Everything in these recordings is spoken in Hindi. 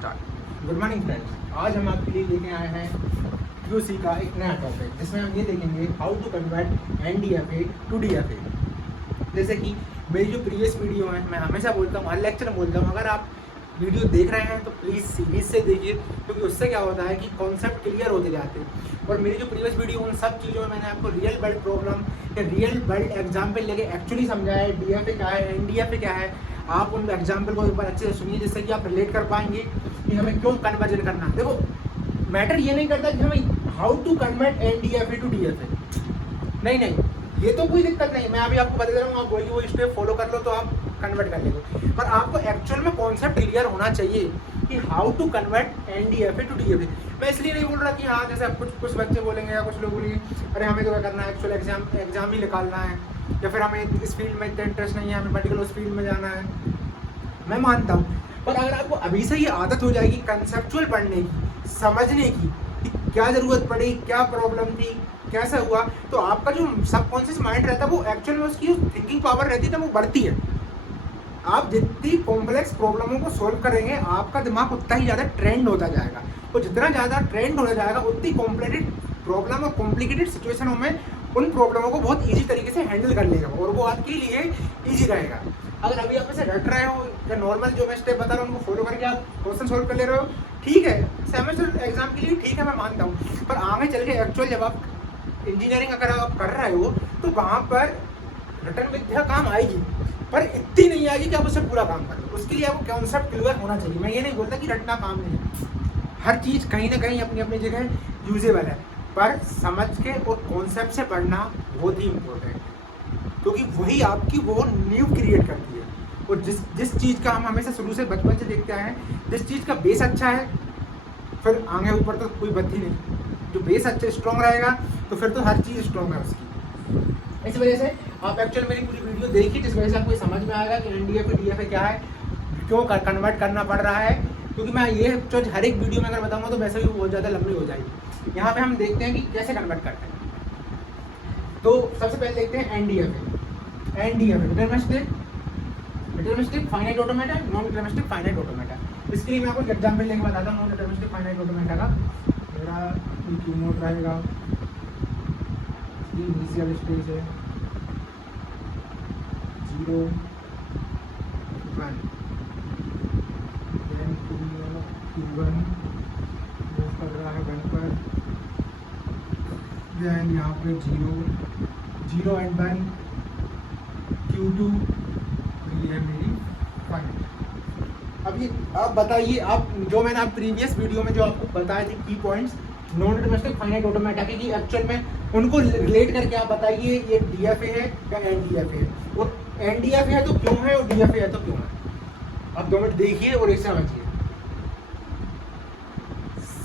स्टार्ट। गुड मॉर्निंग फ्रेंड्स, आज हम आपके लिए लेके आए हैं QC का एक नया टॉपिक जिसमें हम ये देखेंगे how to convert NDFA to DFA। जैसे कि मेरी जो प्रीवियस वीडियो है, मैं हमेशा बोलता हूँ, हर लेक्चर में बोलता हूँ, अगर आप वीडियो देख रहे हैं तो प्लीज़ सीरीज से देखिए, क्योंकि उससे क्या होता है कि कॉन्सेप्ट क्लियर होते जाते हैं। और मेरी जो प्रीवियस वीडियो उन सब चीज़ों में मैंने आपको रियल वर्ल्ड प्रॉब्लम या रियल वर्ल्ड एग्जाम्पल लेके एक्चुअली समझाया है DFA क्या है, NDFA क्या है। आप उन एग्जाम्पल को एक बार अच्छे से सुनिए जिससे कि आप रिलेट कर पाएंगे कि हमें क्यों कन्वर्जन करना है। देखो, मैटर ये नहीं करता कि हमें how to convert NDFA to DFA, नहीं, ये तो कोई दिक्कत नहीं, मैं अभी आपको बता दे रहा हूँ, आप वही वो स्टेप फॉलो कर लो तो आप कन्वर्ट कर लेंगे। पर आपको एक्चुअल में कॉन्सेप्ट क्लियर होना चाहिए कि how to convert NDFA to DFA। मैं इसलिए नहीं बोल रहा कि हाँ, जैसे कुछ बच्चे बोलेंगे या कुछ लोग बोलेंगे अरे हमें तो क्या करना है, एक्चुअल एग्जाम ही निकालना है, या फिर हमें इस फील्ड में इतना इंटरेस्ट नहीं है, हमें पर्टिकुलर उस फील्ड में जाना है। मैं मानता हूँ, पर अगर आपको अभी से ये आदत हो जाएगी कंसेप्चुअल पढ़ने की, समझने की कि क्या ज़रूरत पड़ी, क्या प्रॉब्लम थी, कैसा हुआ, तो आपका जो सबकॉन्शियस माइंड रहता है वो एक्चुअल में उसकी थिंकिंग पावर रहती है ना, वो बढ़ती है। आप जितनी कॉम्प्लेक्स प्रॉब्लमों को सॉल्व करेंगे आपका दिमाग उतना ही ज़्यादा ट्रेंड होता जाएगा, और जितना ज़्यादा ट्रेंड होता जाएगा उतनी कॉम्प्लिकेटेड प्रॉब्लम और कॉम्प्लिकेटेड सिचुएशनों में उन प्रॉब्लमों को बहुत ईजी तरीके से हैंडल कर लेगा और वो आपके लिए ईजी रहेगा। अगर अभी आप ऐसे रट रहे हो या नॉर्मल जो मैं स्टेप बता रहा हूँ उनको फॉलो करके आप क्वेश्चन सॉल्व कर ले रहे हो, ठीक है, सेमेस्टर एग्जाम के लिए ठीक है, मैं मानता हूँ। पर आगे चल के एक्चुअल जब आप इंजीनियरिंग अगर आप कर रहे हो तो वहाँ पर रटन विद्या काम आएगी, पर इतनी नहीं आएगी कि आप उससे पूरा काम करो। उसके लिए आपको कॉन्सेप्ट क्लियर होना चाहिए। मैं ये नहीं बोलता कि रटना काम नहीं है, हर चीज़ कहीं ना कहीं अपनी अपनी जगह यूजेबल है, पर समझ के और कॉन्सेप्ट से पढ़ना बहुत ही इम्पोर्टेंट है, क्योंकि वही आपकी वो नींव क्रिएट करती है। और जिस चीज़ का हम हमेशा शुरू से बचपन से देखते आए हैं, जिस चीज़ का बेस अच्छा है फिर आगे ऊपर तो कोई बात ही नहीं। जो बेस अच्छा स्ट्रॉन्ग रहेगा तो फिर तो हर चीज़ स्ट्रॉन्ग है उसकी। इस वजह से आप एक्चुअल मेरी पूरी वीडियो देखिए, जिस वजह से आपको समझ में आएगा कि NDFA DFA क्या है, क्यों कन्वर्ट करना पड़ रहा है। क्योंकि मैं ये जो हर एक वीडियो में अगर बताऊंगा तो वैसे भी बहुत ज़्यादा लंबी हो जाएगी। यहाँ पे हम देखते हैं कि कैसे कन्वर्ट करते हैं। तो सबसे पहले देखते हैं NDFA deterministic finite automata, non deterministic finite automata. इसके लिए मैं आपको एग्जाम्पल लेके बताता हूँ नॉन डिटरमिनिस्टिक फाइनाइट ऑटोमेटा का। मेरा क्यू नोट रहेगा, इनिशियल स्टेज है 0 1, देन Q1 मूव कर रहा है 1 पर, देन यहाँ पे 0 एंड 1 Q2, ये है मेरी फाइनाइट। अब ये आप बताइए, आप जो मैंने आप प्रीवियस वीडियो में जो आपको बताए थे की points non deterministic finite automata के, कि एक्चुअल में उनको रिलेट करके आप बताइए ये DFA है या NDFA है, और NDFA है तो क्यों है और DFA है तो क्यों है। आप 2 मिनट देखिए और इसे समझिए।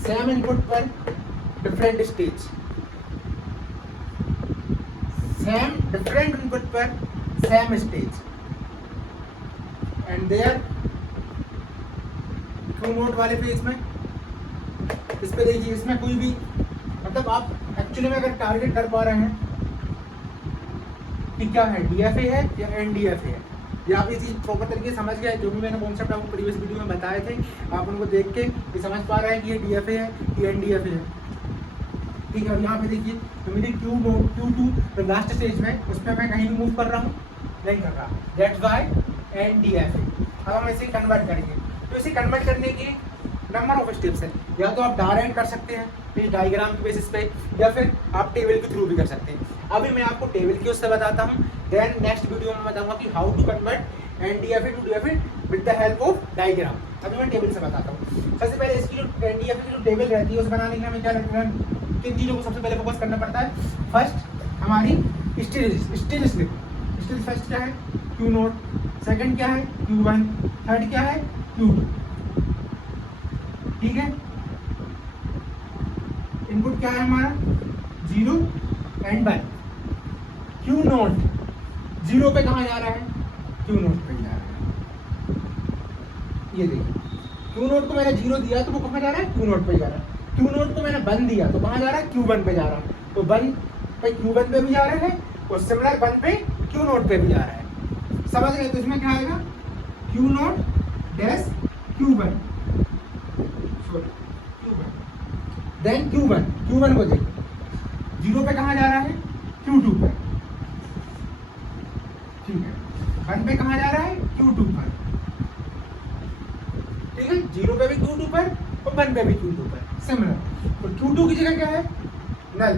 सेम इनपुट पर different stage, same different input पर same stage, and there Q note वाले पेज में इस पे देखिए, इसमें कोई भी मतलब आप एक्चुअली में अगर टारगेट कर पा रहे हैं कि क्या है, DFA है या NDFA है, या आप ये चीज़ प्रॉपर तरीके से समझ गए, जो भी मैंने कॉन्सेप्ट आपको प्रीवियस वीडियो में बताए थे, आप उनको देख के ये समझ पा रहे हैं कि ये DFA है ये NDFA है, ठीक है। और यहाँ पे देखिए तो मेरी Q2 लास्ट स्टेज में, उस पर मैं कहीं भी मूव कर रहा हूँ, नहीं कर रहा, दैट्स वाई NDFA। अब हम इसे कन्वर्ट करेंगे, तो इसे कन्वर्ट करने के नंबर ऑफ स्टेप्स है। या तो आप डायरेक्ट कर सकते हैं इस डायग्राम के बेसिस पे, या फिर आप टेबल के थ्रू भी कर सकते हैं। अभी मैं आपको टेबल के उससे बताता हूँ, देन नेक्स्ट वीडियो में बताऊंगा कि how to convert NDFA to DFA with the help of diagram. अभी मैं टेबल से बताता हूँ। सबसे पहले इसकी जो NDFA की जो टेबल रहती है उसे बनाने के लिए हमें क्या रखना है, किन चीज़ों को सबसे पहले फोकस करना पड़ता है। फर्स्ट हमारी स्टिल स्लिप, स्टिल फर्स्ट क्या है Q नोट, सेकंड क्या है Q1, थर्ड क्या है Q2, ठीक है। इनपुट क्या है हमारा 0 एंड 1। Q नोट 0 पे कहाँ जा रहा है, Q नोट पे जा रहा है। ये देखिए Q नोट को मैंने 0 दिया तो वो कहाँ जा रहा है, Q नोट पे जा रहा है। Q नोट को मैंने 1 दिया तो कहाँ जा रहा है, Q1 पे जा रहा है। तो 1 पे Q1 पे भी जा रहा है और सिमिलर 1 पे Q नोट पे भी जा रहा है। समझ गए? तो इसमें क्या आएगा Q note dash Q1, then Q1 को देखो, 0 पे कहाँ जा रहा है, Q2 पे, ठीक है, 1 पे कहाँ जा रहा है, Q2 पर, ठीक है, 0 पे भी Q2 पर और 1 पे भी Q2 पर, सिमिलर। तो Q2 की जगह क्या है, नल,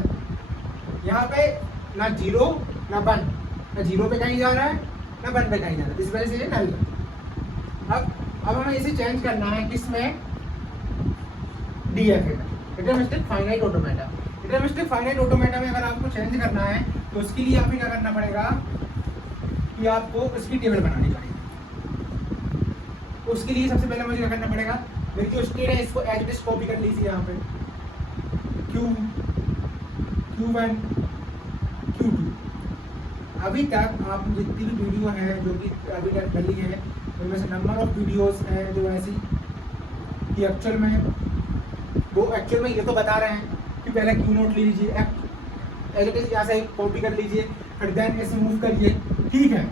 यहाँ पे ना 0 ना 1, ना 0 पे कहीं जा रहा है ना 1 पे कहीं जा रहा है, इस वजह से ये नल। अब हमें इसे चेंज करना है किसमें, DFA में, deterministic finite automata. Deterministic finite automata में अगर आपको चेंज करना है तो उसके लिए आपको क्या करना पड़ेगा कि आपको उसकी टेबल बनानी पड़ेगी। उसके लिए सबसे पहले मुझे क्या करना पड़ेगा, मेरी जो स्टेट है इसको एज इट इज कॉपी कर लीजिए यहाँ पे, Q1 Q2। अभी तक आप जितनी भी वीडियो है जो कि अभी तक डली है उनमें से नंबर ऑफ वीडियोस हैं जो ऐसी कि एक्चुअल में ये तो बता रहे हैं कि पहले Q नोट ले लीजिए, एज इट इज यहाँ से कॉपी कर लीजिए, फिर देन ऐसे मूव करिए, ठीक है।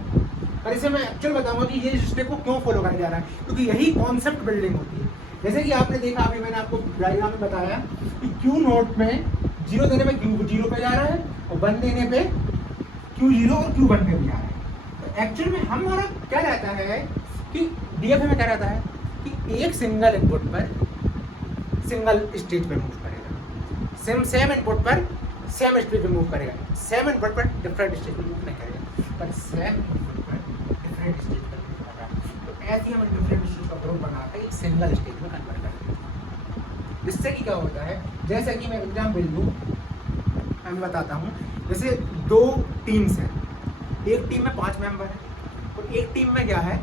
और इसे मैं एक्चुअल बताऊंगा कि ये स्टेप को क्यों फॉलो करने जा रहा है, क्योंकि यही कॉन्सेप्ट बिल्डिंग होती है। जैसे कि आपने देखा, अभी मैंने आपको डायग्राम में बताया कि Q नोट में 0 देने पे Q0 पे जा रहा है और 1 देने पे Q0 और Q1 पे भी जा रहा है। तो एक्चुअल में हमारा क्या रहता है कि DFA में क्या रहता है कि एक सिंगल इनपुट पर सिंगल स्टेज पे मूव करेगा, सेम इनपुट पर सेम स्टेज पे मूव करेगा, सेम इनपुट पर डिफरेंट स्टेज पे मूव नहीं करेगा, पर सेम इनपुट पर डिफरेंट स्टेज पर मूव करेगा। तो ऐसे ही हम डिफरेंट स्टेज का ग्रुप बनाकर एक सिंगल स्टेज में कन्वर्ट करते हैं। जिससे कि क्या होता है, जैसे कि मैं एग्जाम्पल दूँ, मैं बताता हूँ। जैसे 2 टीम्स हैं, एक टीम में 5 मेंबर है और एक टीम में क्या है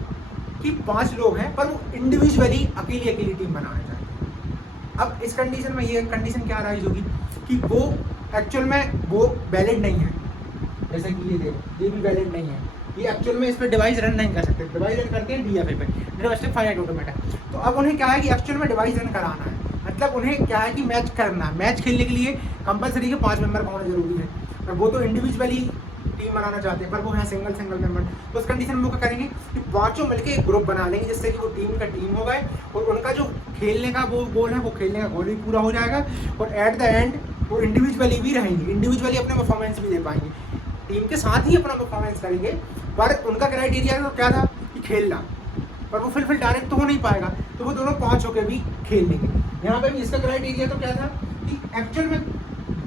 कि 5 लोग हैं, पर वो इंडिविजुअली अकेली टीम बनाना चाहते हैं। अब इस कंडीशन में ये कंडीशन क्या राइज होगी कि वो एक्चुअल में वो वैलिड नहीं है। जैसे कि ये देखो, ये भी वैलिड नहीं है, ये एक्चुअल में इस पर डिवाइस रन नहीं कर सकते, डिवाइस रन करते हैं DFA पे, डिटरमिनिस्टिक फाइनाइट ऑटोमेटा। तो अब उन्हें क्या है कि एक्चुअल में डिवाइस रन कराना है, मतलब उन्हें क्या है कि मैच करना है। मैच खेलने के लिए कंपलसरी के 5 मेंबर होना जरूरी है, और वो तो इंडिविजुअली टीम बनाना चाहते हैं, पर वो है सिंगल मेंबर। तो उस कंडीशन में वो क्या करेंगे कि 5 मिलकर एक ग्रुप बना लेंगे, जिससे कि वो टीम हो गए और उनका जो खेलने का वो गोल है, वो खेलने का गोल भी पूरा हो जाएगा। और एट द एंड वो इंडिविजुअली भी रहेंगे, इंडिविजुअली अपने परफॉर्मेंस भी दे पाएंगे, टीम के साथ ही अपना परफॉर्मेंस करेंगे। पर उनका क्राइटेरिया तो क्या था कि खेलना, पर वो फिर डायरेक्ट तो हो नहीं पाएगा, तो वो दोनों 5 होकर भी खेल लेंगे। यहाँ पे भी इसका क्राइटेरिया तो क्या था कि एक्चुअल में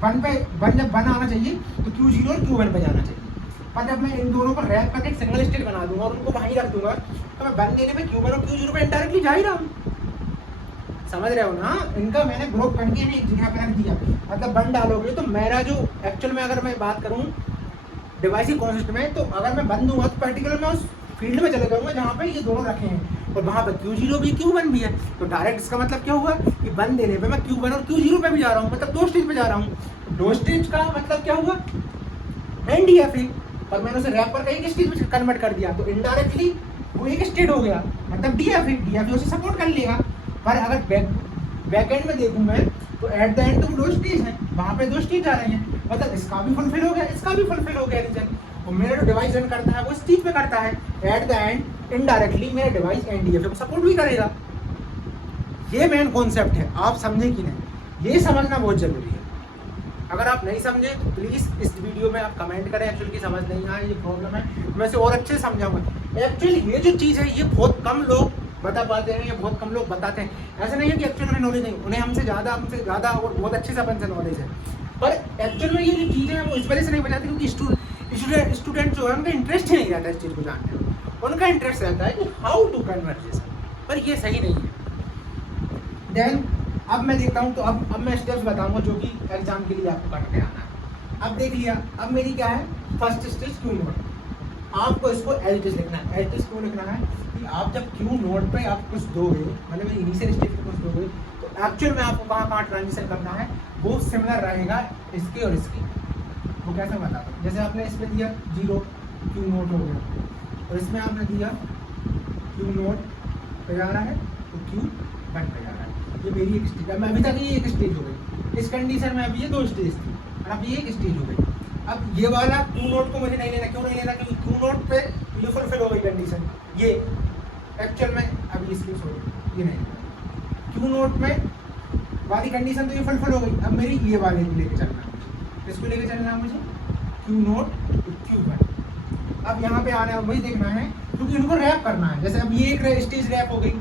1 जब 1 आना चाहिए तो Q0 और Q1 पे जाना चाहिए। पर जब मैं इन दोनों को रैप करके एक सिंगल स्टेट बना दूंगा और उनको वहीं रख दूंगा, तो मैं 1 देने में Q1 और Q0 पे इनडायरेक्टली जा ही रहा हूँ। समझ रहे हो ना? इनका मैंने ग्रुप करके एक जगह पे रख दिया, मतलब 1 डालोगे तो मेरा जो एक्चुअल में अगर मैं बात करूँ डिवाइस की कॉन्सेप्ट में, तो अगर मैं 1 दूंगा तो पर्टिकुलर मैं उस फील्ड में चले जाऊंगा जहाँ पे ये दोनों रखे हैं और वहाँ पे Q0 भी Q1 भी है। तो डायरेक्ट इसका मतलब क्या हुआ कि 1 देने पे मैं Q1 और Q0 पे भी जा रहा हूँ, मतलब 2 स्टेज पे जा रहा हूँ। 2 स्टेज का मतलब क्या हुआ, NDFA, पर मैंने उसे रैप करके एक स्टेज में कन्वर्ट कर दिया, तो इनडायरेक्टली वो एक स्टेट हो गया, मतलब DFA उसे सपोर्ट कर लेगा। पर अगर बैक एंड में देखूँ मैं, तो एट द एंड तो 2 स्टेज है, वहाँ पे 2 स्टेज आ रहे हैं, मतलब इसका भी फुलफिल हो गया, इसका भी फुलफिल हो गया रीजन। और मेरा जो डिवाइस रन करता है वो स्टेज पे करता है, एट द एंड इनडायरेक्टली मेरा डिवाइस NDFA को सपोर्ट भी करेगा। ये मेन कॉन्सेप्ट है, आप समझे कि नहीं, ये समझना बहुत जरूरी है। अगर आप नहीं समझे तो प्लीज़ इस वीडियो में आप कमेंट करें, एक्चुअली की समझ नहीं आए, ये प्रॉब्लम है, मैं इसे और अच्छे से समझाऊंगा। एक्चुअली ये जो चीज़ है ये बहुत कम लोग बता पाते हैं, या बहुत कम लोग बताते हैं। ऐसा नहीं है कि एक्चुअल में नॉलेज नहीं, उन्हें हमसे ज़्यादा और बहुत अच्छे से अपन से नॉलेज है, पर एक्चुअल में ये जो चीज़ें हैं वो इस वजह से नहीं बताती क्योंकि स्टूडेंट जो है उनका इंटरेस्ट ही नहीं रहता इस चीज़ को जानने में, उनका इंटरेस्ट रहता है कि हाउ टू कन्वर्सेशन, पर ये सही नहीं है। देन अब मैं देखता हूँ, तो अब मैं स्टेप्स बताऊंगा जो कि एग्जाम के लिए आपको करके आना है। अब देख लिया, अब मेरी क्या है, फर्स्ट स्टेज Q नोट, आपको इसको एलटीज लिखना है। एलटीज क्यों लिखना है कि आप जब Q नोट पे आप कुछ दोगे, मतलब इनिशियल स्टेज पे कुछ दोगे, तो एक्चुअल में आपको कहाँ ट्रांजिशन करना है वो सिमिलर रहेगा इसके और इसके। वो कैसे बताता हूँ, जैसे आपने इसमें दिया 0 Q नोट हो गया, और इसमें आपने दिया Q नोट पे जा रहा है तो Q1 पे जा रहा है। ये मेरी एक स्टेज, मैं अभी तक ये एक स्टेज हो गई, इस कंडीशन में अभी ये 2 स्टेज थी और अब ये एक स्टेज हो गई। अब ये वाला Q नोट को मुझे नहीं लेना, क्यों नहीं लेना, क्योंकि Q नोट पे ये फुलफिल हो गई कंडीशन, ये एक्चुअल में अभी इसकी छोड़ो, ये नहीं लेना। Q नोट में वाली कंडीशन तो ये फुलफिल हो गई। अब मेरी ये वाले को लेके चलना है मुझे, इसको लेके चलना है मुझे Q0 to Q1। अब यहाँ पे आना है, वही देखना है क्योंकि इनको रैप करना है। जैसे अब ये एक स्टेज रैप हो गई,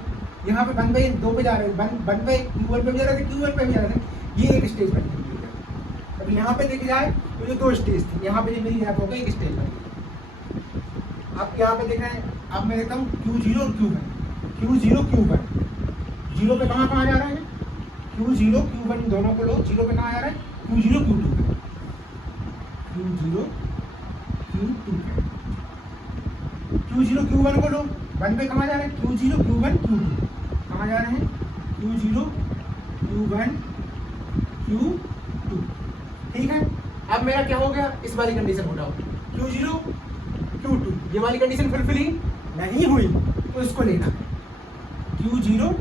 यहाँ पे 1/2 पे जा रहे हैं, 1/Q1 पे भी जा रहे थे, Q1 पे भी जा रहे थे, ये एक स्टेज बन गई है। अब यहाँ पे देखी जाए तो जो 2 स्टेज थी, यहाँ पे मेरी रैप हो गई, एक स्टेज बन गई। अब यहाँ पे देखना है, अब मैं देखता हूँ Q0 और Q1, Q0 Q1, 0 पे कहाँ जा रहा है, Q0 Q1 दोनों को लो, 0 पे कहाँ जा रहा है, Q0 Q2 पे, Q0 Q2 पे, Q0 Q1 को लो, 1 पे कहाँ जा रहे हैं, Q0 Q1 Q2, कहाँ जा रहे हैं, Q0 Q1 Q2, ठीक है। अब मेरा क्या हो गया, इस वाली कंडीशन उठाओ, Q0 Q2, ये वाली कंडीशन फुलफिलिंग नहीं हुई तो इसको लेना है Q0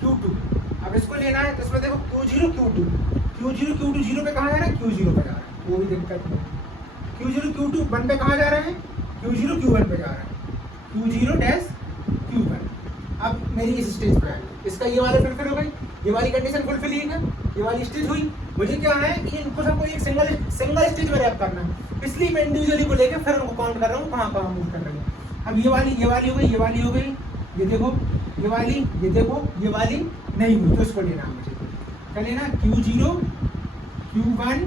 Q2। अब इसको लेना है तो इसमें देखो Q0 Q2 0 पे कहाँ जा रहा है, Q0 पे जा रहा है, कोई दिक्कत नहीं। Q0 Q2 1 पे कहाँ जा रहे हैं, Q0 Q1 पे जा रहा है, Q0 डैश Q1। अब मेरी इस स्टेज पे आई, इसका ये वाला फुलफिल हो गई, ये वाली कंडीशन फुलफिलिंग है, ये वाली स्टेज हुई। मुझे क्या है कि इनको सबको एक सिंगल स्टेज में रैप करना है, इसलिए मैं इंडिविजुअली को लेकर फिर उनको काउंट कर रहा हूँ कहाँ मूव कर रही है। अब ये वाली हो गई, ये वाली हो गई, ये देखो ये वाली, ये देखो ये वाली नहीं हुई तो इसको लेना है मुझे। क्या लेना, Q0 Q1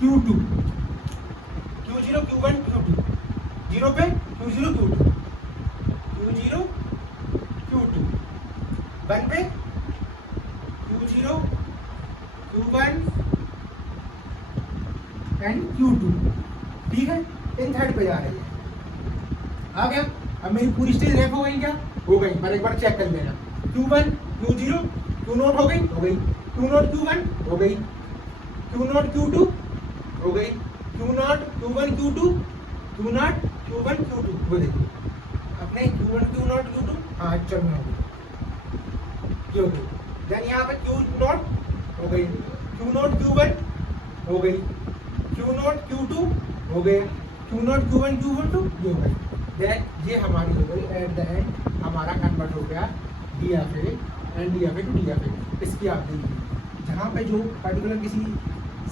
Q2, Q0 Q1 Q2, 0 पे Q0 Q2, Q0 Q2, 1 पे Q0 Q1 एंड Q2, ठीक है। इन थर्ड पे जा रही है, आ गया। अब मेरी पूरी स्टेज रैप हो गई, क्या हो गई, पर एक बार चेक कर लेना, Q1 Q0 Q0 हो गई, Q0 Q1 हो गई, Q0 Q2 हो गई, Q0 Q1 Q2, Q0 Q1 Q2, वो देखिए अपने Q1 Q0 Q2, हाँ चल में हो गई, ये हो गई। देन यहाँ पे Q0 हो गई, Q0 Q1 हो गई, Q0 Q2 हो गया, Q0 Q1 Q2 ये हो गई। देन ये हमारी हो गई, एट द एंड हमारा कन्वर्ट हो गया DFA and DFA to DFA। इसकी आप देखिए, जहाँ पे जो पर्टिकुलर किसी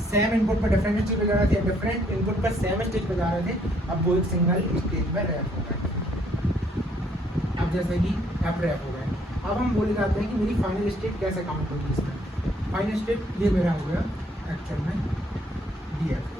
सेम इनपुट पर डिफरेंट स्टेज पे जा रहे थे, डिफरेंट इनपुट पर सेम स्टेज पे जा रहे थे, अब वो एक सिंगल स्टेज में रैप हो गए। अब जैसे कि एप रैप हो गए, अब हम बोले जाते हैं कि मेरी फाइनल स्टेट कैसे काउंट होगी इसमें। फाइनल स्टेट ये मेरा हो गया एक्चुअल में DFA।